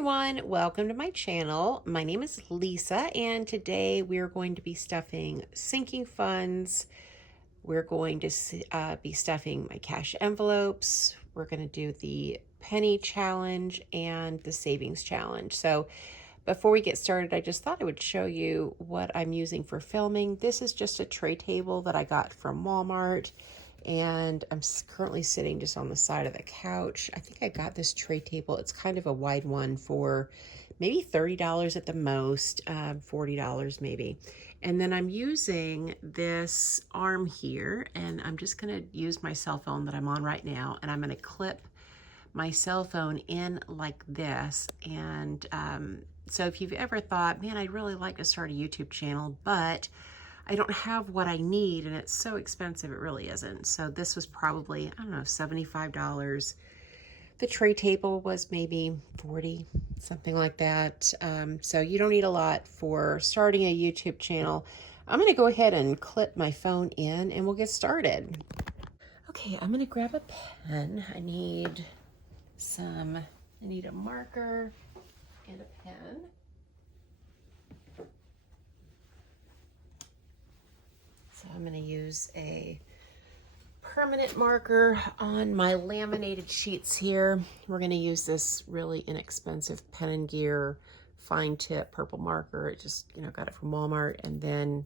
everyone, welcome to my channel. My name is Lisa and today we're going to be stuffing sinking funds. We're going to be stuffing my cash envelopes. We're going to do the penny challenge and the savings challenge. So before we get started, I just thought I would show you what I'm using for filming. This is just a tray table that I got from Walmart. And I'm currently sitting just on the side of the couch. I think I got this tray table. It's kind of a wide one for maybe $30 at the most, $40 maybe. And then I'm using this arm here, and I'm just going to use my cell phone that I'm on right now, and I'm going to clip my cell phone in like this. And so if you've ever thought, man, I'd really like to start a YouTube channel, but I don't have what I need and it's so expensive, it really isn't. So this was probably, I don't know, $75. The tray table was maybe $40, something like that. So you don't need a lot for starting a YouTube channel. I'm gonna go ahead and clip my phone in and we'll get started. Okay, I'm gonna grab a pen. I need a marker and a pen. So I'm going to use a permanent marker on my laminated sheets here. We're going to use this really inexpensive Pen & Gear fine tip purple marker. It just, got it from Walmart. And then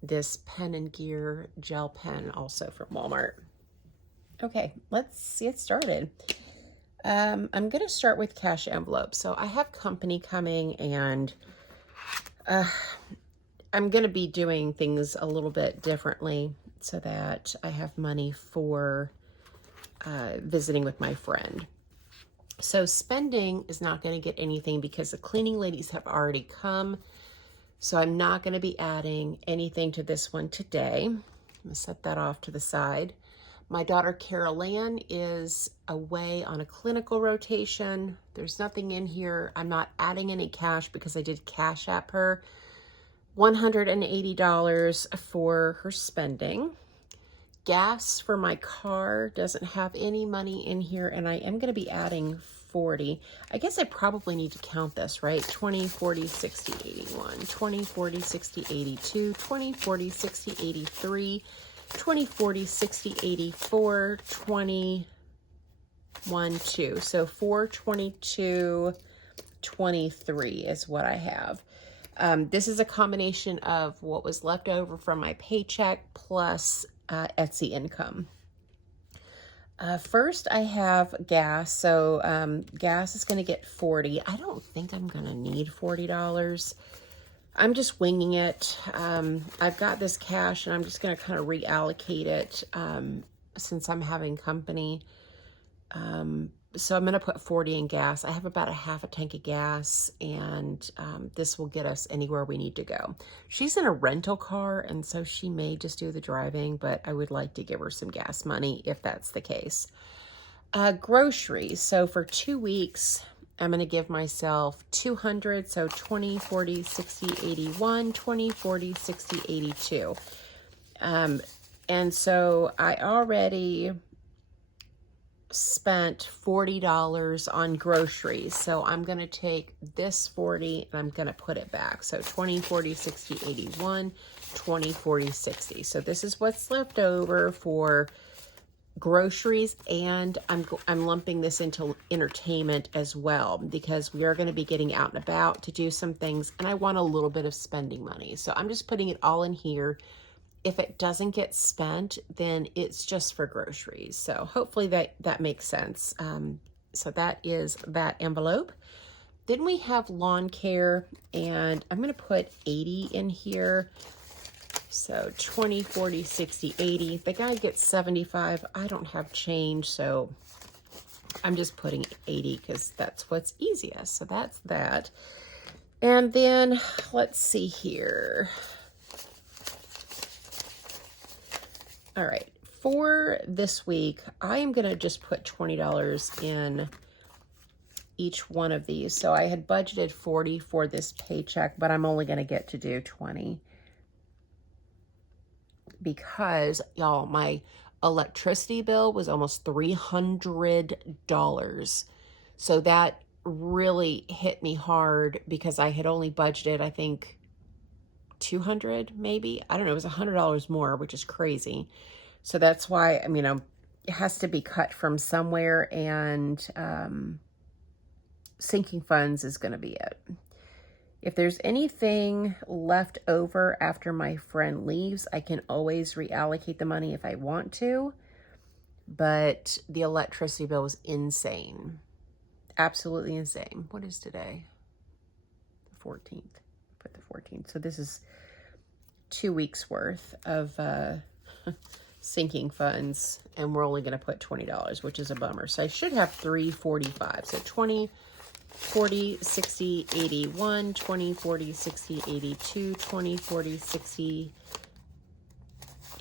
this Pen & Gear gel pen also from Walmart. Okay, let's get started. I'm going to start with cash envelopes. So I have company coming and I'm going to be doing things a little bit differently so that I have money for visiting with my friend. So spending is not going to get anything because the cleaning ladies have already come. So I'm not going to be adding anything to this one today. I'm going to set that off to the side. My daughter Carol Ann is away on a clinical rotation. There's nothing in here. I'm not adding any cash because I did Cash App her $180 for her spending. Gas for my car doesn't have any money in here, and I am going to be adding 40. I guess I probably need to count this, right? 20, 40, 60, 81, 20, 40, 60, 82, 20, 40, 60, 83, 20, 40, 60, 84, 21, 2. So 422, 23 is what I have. This is a combination of what was left over from my paycheck plus Etsy income. First, I have gas. So gas is going to get 40. I don't think I'm going to need $40. I'm just winging it. I've got this cash and I'm just going to kind of reallocate it since I'm having company. So I'm going to put 40 in gas. I have about a half a tank of gas, and this will get us anywhere we need to go. She's in a rental car, and so she may just do the driving, but I would like to give her some gas money if that's the case. Groceries. So for 2 weeks, I'm going to give myself 200. So 20, 40, 60, 81, 20, 40, 60, 82. And so I already spent $40 on groceries. So I'm going to take this 40 and I'm going to put it back. So 20, 40, 60, 81, 20, 40, 60. So this is what's left over for groceries, and I'm lumping this into entertainment as well because we are going to be getting out and about to do some things, and I want a little bit of spending money. So I'm just putting it all in here. If it doesn't get spent, then it's just for groceries. So hopefully that makes sense. So that is that envelope. Then we have lawn care, and I'm going to put 80 in here. So 20, 40, 60, 80. The guy gets 75. I don't have change, so I'm just putting 80 because that's what's easiest. So that's that. And then let's see here. All right, for this week, I am going to just put $20 in each one of these. So I had budgeted 40 for this paycheck, but I'm only going to get to do 20 because, y'all, my electricity bill was almost $300. So that really hit me hard because I had only budgeted, I think, 200 maybe. I don't know, it was $100 more, which is crazy. So that's why, I mean, it has to be cut from somewhere, and sinking funds is going to be it. If there's anything left over after my friend leaves, I can always reallocate the money if I want to. But the electricity bill was insane. Absolutely insane. What is today? The 14th. Put the 14th. So this is 2 weeks worth of sinking funds, and we're only going to put $20, which is a bummer. So I should have $345. So 20, 40, 60, 81, 20, 40, 60, 82, 20, 40, 60,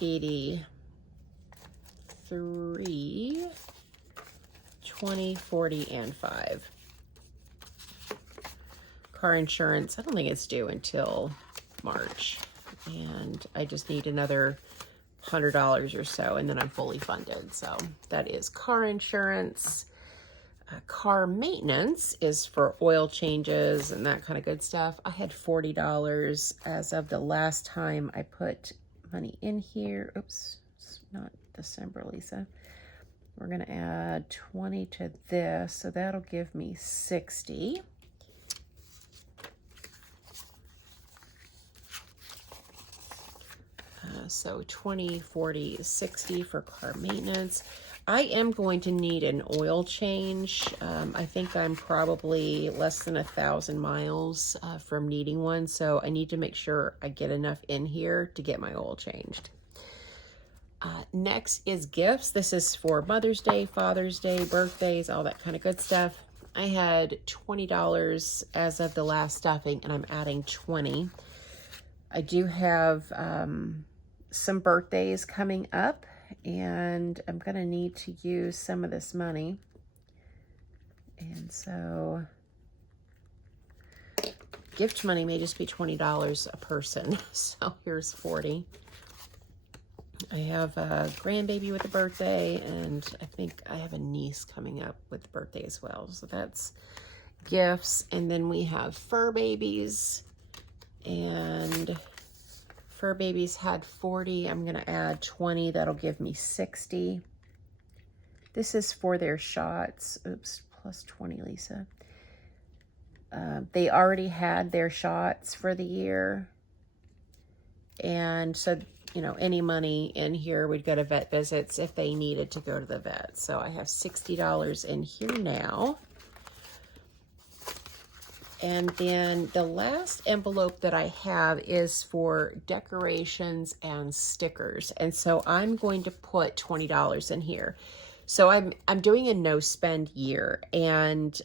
83, 20, 40, and 5. Car insurance, I don't think it's due until March. And I just need another $100 or so, and then I'm fully funded. So that is car insurance. Car maintenance is for oil changes and that kind of good stuff. I had $40 as of the last time I put money in here. Oops, it's not December, Lisa. We're going to add 20 to this, so that'll give me 60. So 20, 40, 60 for car maintenance. I am going to need an oil change. I think I'm probably less than 1,000 miles from needing one, so I need to make sure I get enough in here to get my oil changed. Next is gifts. This is for Mother's Day, Father's Day, birthdays, all that kind of good stuff. I had $20 as of the last stuffing, and I'm adding 20. I do have some birthdays coming up, and I'm going to need to use some of this money. And so gift money may just be $20 a person. So here's 40. I have a grandbaby with a birthday, and I think I have a niece coming up with a birthday as well. So that's gifts. And then we have fur babies, and fur babies had 40. I'm going to add 20. That'll give me 60. This is for their shots. Oops, plus 20, Lisa. They already had their shots for the year. And so, you know, any money in here would go to vet visits if they needed to go to the vet. So I have $60 in here now. And then the last envelope that I have is for decorations and stickers. And so I'm going to put $20 in here. So I'm doing a no spend year, and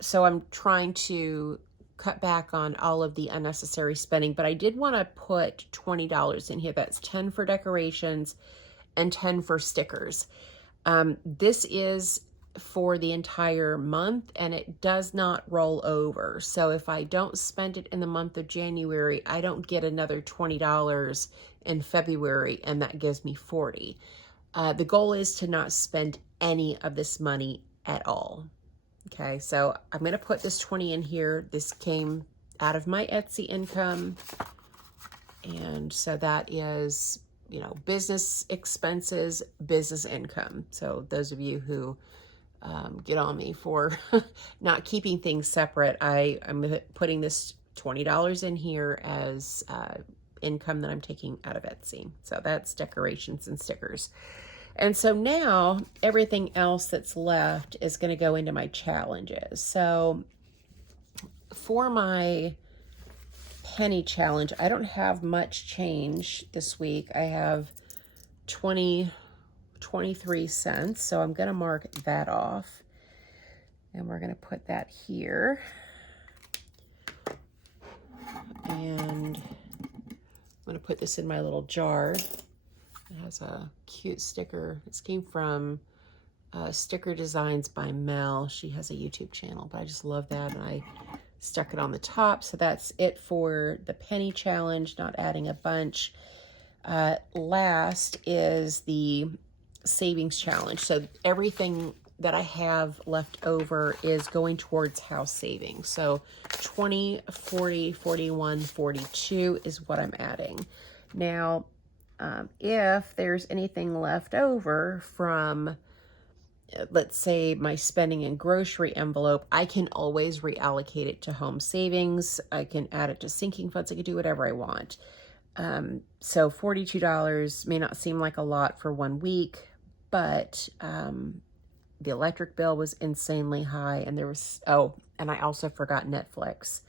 so I'm trying to cut back on all of the unnecessary spending, but I did want to put $20 in here. That's 10 for decorations and 10 for stickers. This is for the entire month, and it does not roll over. So if I don't spend it in the month of January, I don't get another $20 in February, and that gives me 40. The goal is to not spend any of this money at all. Okay, so I'm going to put this 20 in here. This came out of my Etsy income. And so that is, you know, business expenses, business income. So those of you who get on me for not keeping things separate, I'm putting this $20 in here as income that I'm taking out of Etsy. So that's decorations and stickers. And so now everything else that's left is going to go into my challenges. So for my penny challenge, I don't have much change this week. I have 23 cents. So I'm going to mark that off. And we're going to put that here. And I'm going to put this in my little jar. It has a cute sticker. This came from Sticker Designs by Mel. She has a YouTube channel, but I just love that. And I stuck it on the top. So that's it for the penny challenge, not adding a bunch. Last is the savings challenge. So everything that I have left over is going towards house savings. So 20, 40, 41, 42 is what I'm adding. Now, if there's anything left over from, let's say, my spending and grocery envelope, I can always reallocate it to home savings. I can add it to sinking funds. I can do whatever I want. So $42 may not seem like a lot for 1 week, but the electric bill was insanely high, and there was, oh, and I also forgot Netflix.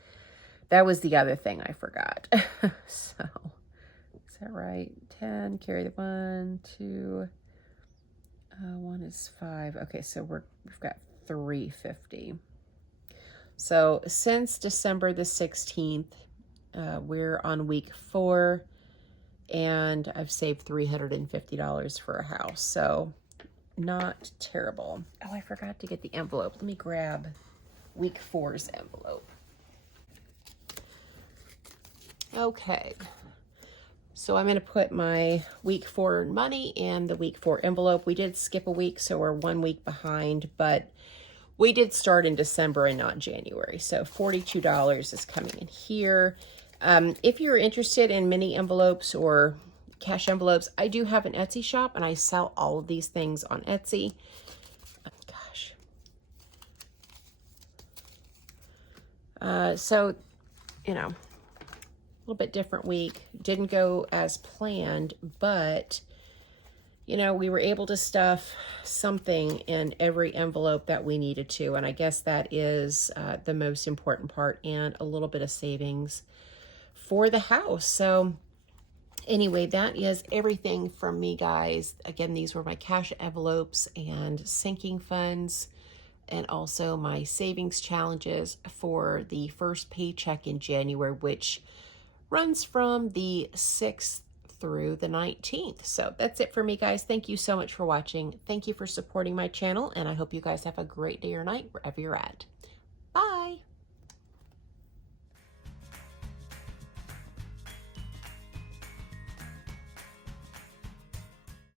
That was the other thing I forgot. So, is that right? 10, carry the 1, 2, 1 is 5. Okay, so we've got $350. So since December the 16th, we're on week 4, and I've saved $350 for a house. So not terrible. Oh, I forgot to get the envelope. Let me grab week 4's envelope. Okay. So I'm going to put my week 4 money in the week 4 envelope. We did skip a week, so we're 1 week behind, but we did start in December and not January. So $42 is coming in here. If you're interested in mini envelopes or cash envelopes, I do have an Etsy shop, and I sell all of these things on Etsy. Gosh. So, you know, a little bit different week. Didn't go as planned, but, you know, we were able to stuff something in every envelope that we needed to, and I guess that is the most important part, and a little bit of savings for the house. So anyway, that is everything from me, guys. Again, these were my cash envelopes and sinking funds, and also my savings challenges for the first paycheck in January, which runs from the 6th through the 19th. So that's it for me, guys. Thank you so much for watching. Thank you for supporting my channel, and I hope you guys have a great day or night wherever you're at. Bye.